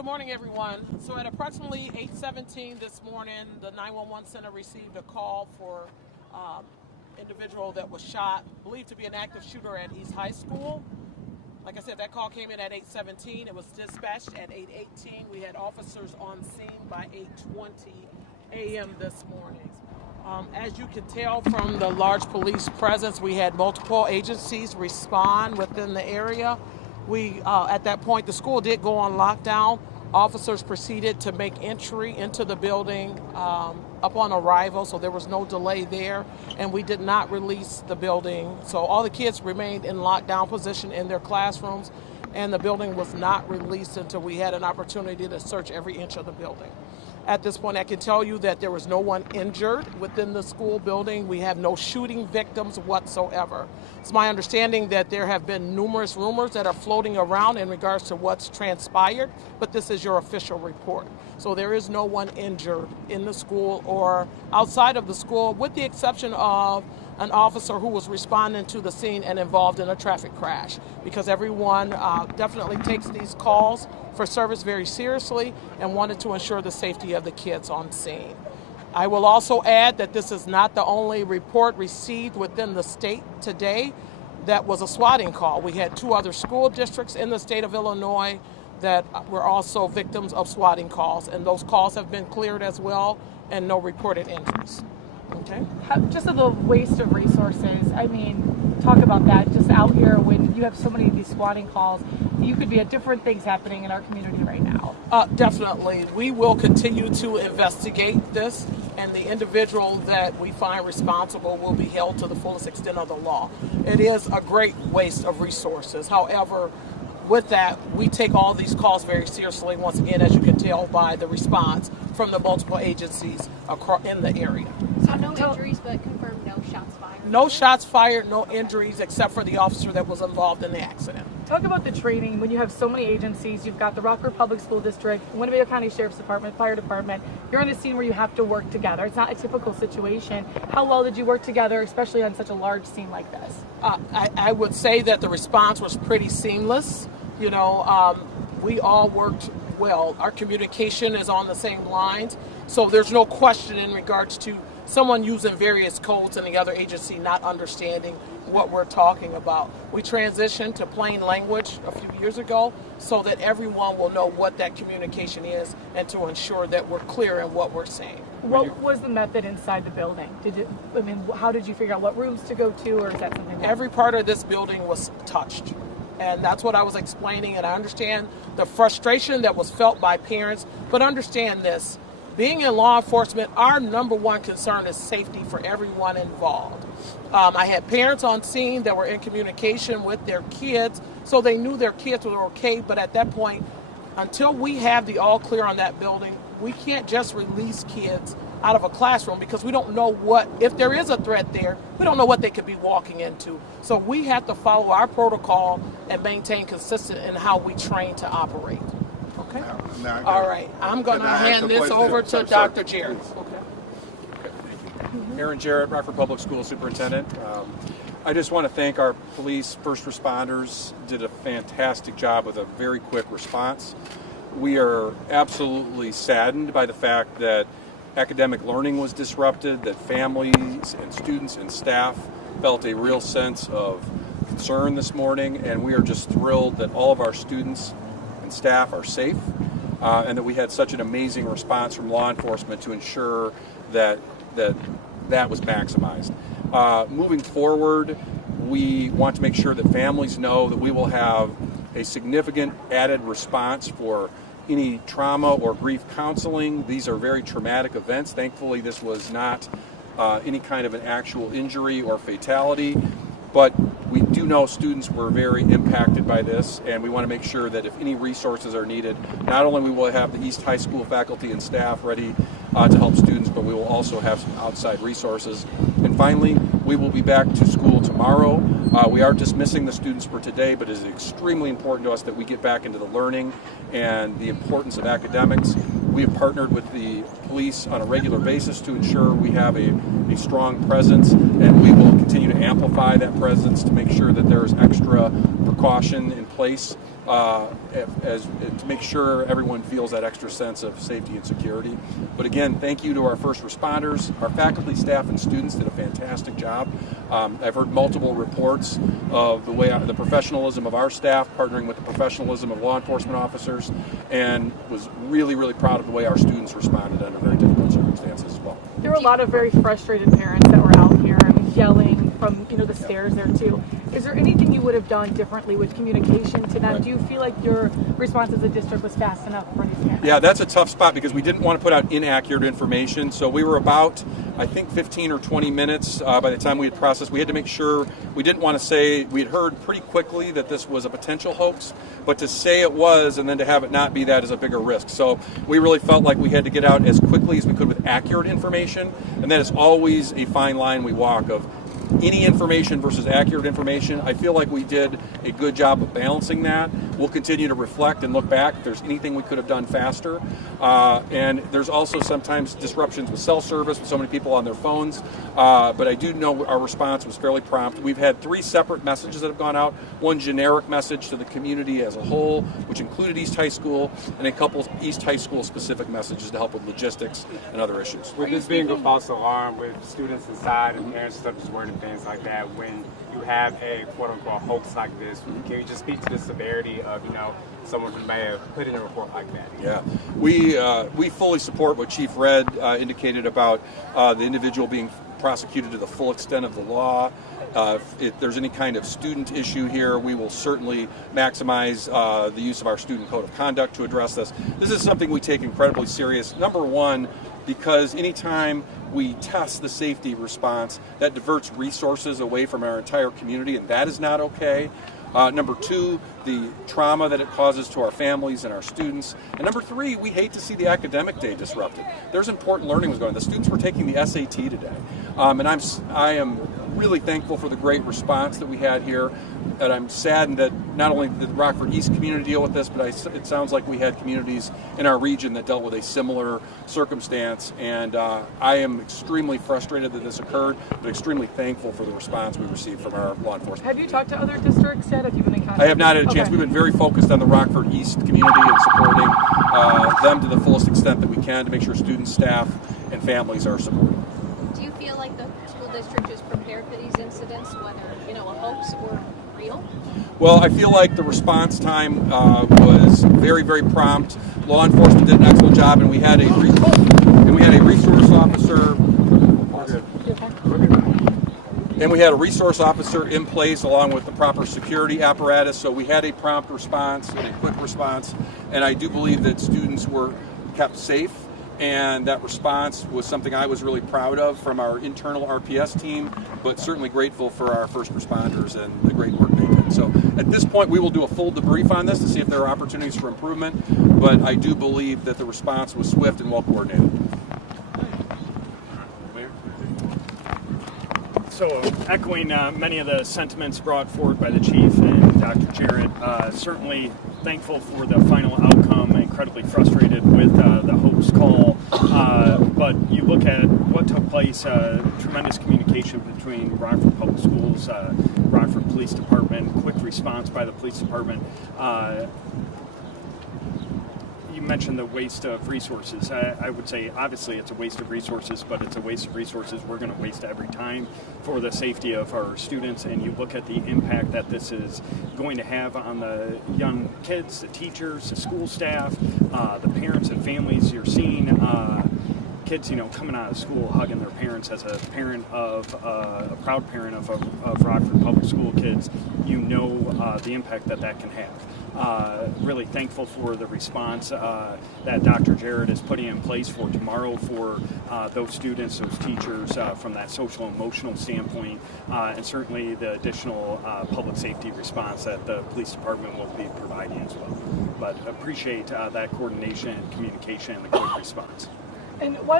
Good morning, everyone. So at approximately 8:17 this morning, the 911 center received a call for individual that was shot, believed to be an active shooter at East High School. Like I said, that call came in at 8:17. It was dispatched at 8:18. We had officers on scene by 8:20 a.m. this morning. As you can tell from the large police presence, we had multiple agencies respond within the area. At that point, the school did go on lockdown. Officers proceeded to make entry into the building upon arrival, so there was no delay there, and we did not release the building. So all the kids remained in lockdown position in their classrooms, and the building was not released until we had an opportunity to search every inch of the building. At this point, I can tell you that there was no one injured within the school building. We have no shooting victims whatsoever. It's my understanding that there have been numerous rumors that are floating around in regards to what's transpired, but this is your official report. So there is no one injured in the school or outside of the school, with the exception of an officer who was responding to the scene and involved in a traffic crash, because everyone definitely takes these calls for service very seriously and wanted to ensure the safety of the kids on scene. I will also add that this is not the only report received within the state today that was a swatting call. We had 2 other school districts in the state of Illinois that were also victims of swatting calls, and those calls have been cleared as well and no reported injuries. Okay. Just of the waste of resources, I mean, talk about that. Just out here, when you have so many of these squatting calls, you could be at different things happening in our community right now. Definitely. We will continue to investigate this, and the individual that we find responsible will be held to the fullest extent of the law. It is a great waste of resources. However, with that, we take all these calls very seriously, once again, as you can tell by the response from the multiple agencies in the area. So no injuries, but confirmed no shots fired? No shots fired, no injuries, except for the officer that was involved in the accident. Talk about the training. When you have so many agencies, you've got the Rockford Public School District, Winnebago County Sheriff's Department, Fire Department. You're on a scene where you have to work together. It's not a typical situation. How well did you work together, especially on such a large scene like this? I would say that the response was pretty seamless. We all worked well. Our communication is on the same lines, so there's no question in regards to someone using various codes and the other agency not understanding what we're talking about. We transitioned to plain language a few years ago so that everyone will know what that communication is and to ensure that we're clear in what we're saying. What was the method inside the building? How did you figure out what rooms to go to, or is that something? Every part of this building was touched. And that's what I was explaining, and I understand the frustration that was felt by parents, but understand this. Being in law enforcement, our number one concern is safety for everyone involved. I had parents on scene that were in communication with their kids, so they knew their kids were okay, but at that point, until we have the all clear on that building, we can't just release kids out of a classroom because we don't know if there is a threat there, we don't know what they could be walking into. So we have to follow our protocol and maintain consistent in how we train to operate. Okay? All right. I'm going to hand this over to Dr. Jarrett. Okay. Ehren, Jarrett, Rockford Public School Superintendent. I just want to thank our police, first responders, did a fantastic job with a very quick response. We are absolutely saddened by the fact that academic learning was disrupted, that families and students and staff felt a real sense of concern this morning, and we are just thrilled that all of our students and staff are safe, and that we had such an amazing response from law enforcement to ensure that was maximized. Moving forward, we want to make sure that families know that we will have a significant added response for any trauma or grief counseling. These are very traumatic events. Thankfully, this was not any kind of an actual injury or fatality, but we do know students were very impacted by this, and we want to make sure that if any resources are needed, not only we will have the East High School faculty and staff ready to help students, but we will also have some outside resources. And finally, we will be back to school tomorrow. We are dismissing the students for today, but it is extremely important to us that we get back into the learning and the importance of academics. We have partnered with the police on a regular basis to ensure we have a strong presence, and we will continue to amplify that presence to make sure that there is extra precaution in place to make sure everyone feels that extra sense of safety and security. But again, thank you to our first responders. Our faculty, staff, and students did a fantastic job. I've heard multiple reports of the professionalism of our staff partnering with the professionalism of law enforcement officers, and was really, really proud of the way our students responded under very difficult circumstances as well. There were a lot of very frustrated parents that were out here yelling from the stairs there too. Is there anything you would have done differently with communication to them? Right. Do you feel like your response as a district was fast enough for these parents? Yeah, that's a tough spot because we didn't want to put out inaccurate information. So we were about, I think, 15 or 20 minutes by the time we had processed. We had to make sure, we didn't want to say, we had heard pretty quickly that this was a potential hoax, but to say it was and then to have it not be that is a bigger risk. So we really felt like we had to get out as quickly as we could with accurate information, and that is always a fine line we walk of any information versus accurate information. I feel like we did a good job of balancing that. We'll continue to reflect and look back if there's anything we could have done faster. And there's also sometimes disruptions with cell service with so many people on their phones. But I do know our response was fairly prompt. We've had 3 separate messages that have gone out. One generic message to the community as a whole, which included East High School, and a couple East High School specific messages to help with logistics and other issues. With this being a false alarm with students inside and parents and stuff just worried and things like that, when you have a quote-unquote hoax like this, can you just speak to the severity of, someone who may have put in a report like that? Yeah, we fully support what Chief Red indicated about the individual being prosecuted to the full extent of the law. If there's any kind of student issue here, we will certainly maximize the use of our student code of conduct to address this. This is something we take incredibly serious. Number one, because anytime we test the safety response, that diverts resources away from our entire community, and that is not okay. Number 2, the trauma that it causes to our families and our students. And number 3, we hate to see the academic day disrupted. There's important learning was going on. The students were taking the SAT today. And I am really thankful for the great response that we had here. And I'm saddened that not only did the Rockford East community deal with this, but it sounds like we had communities in our region that dealt with a similar circumstance. And I am extremely frustrated that this occurred, but extremely thankful for the response we received from our law enforcement. Have you talked to other districts yet? Have you been in contact? I have not had a chance. Okay. We've been very focused on the Rockford East community and supporting them to the fullest extent that we can to make sure students, staff, and families are supported. Do you feel like the school district is prepared for these incidents, whether a hoax or real? Well, I feel like the response time was very, very prompt. Law enforcement did an excellent job, and we had a resource officer. And we had a resource officer in place along with the proper security apparatus, so we had a prompt response and a quick response, and I do believe that students were kept safe, and that response was something I was really proud of from our internal RPS team, but certainly grateful for our first responders and the great work they did. So at this point, we will do a full debrief on this to see if there are opportunities for improvement, but I do believe that the response was swift and well coordinated. So echoing many of the sentiments brought forward by the Chief and Dr. Jarrett, certainly thankful for the final outcome, incredibly frustrated with the hoax call, but you look at what took place, tremendous communication between Rockford Public Schools, Rockford Police Department, quick response by the police department. You mentioned the waste of resources. I would say obviously it's a waste of resources, but it's a waste of resources we're going to waste every time for the safety of our students. And you look at the impact that this is going to have on the young kids, the teachers, the school staff, the parents and families. You're seeing kids, coming out of school hugging their parents. As a parent of a proud parent of Rockford Public School kids, the impact that can have. Really thankful for the response that Dr. Jarrett is putting in place for tomorrow for those students, those teachers, from that social emotional standpoint, and certainly the additional public safety response that the police department will be providing as well. But appreciate that coordination and communication and the quick response. And why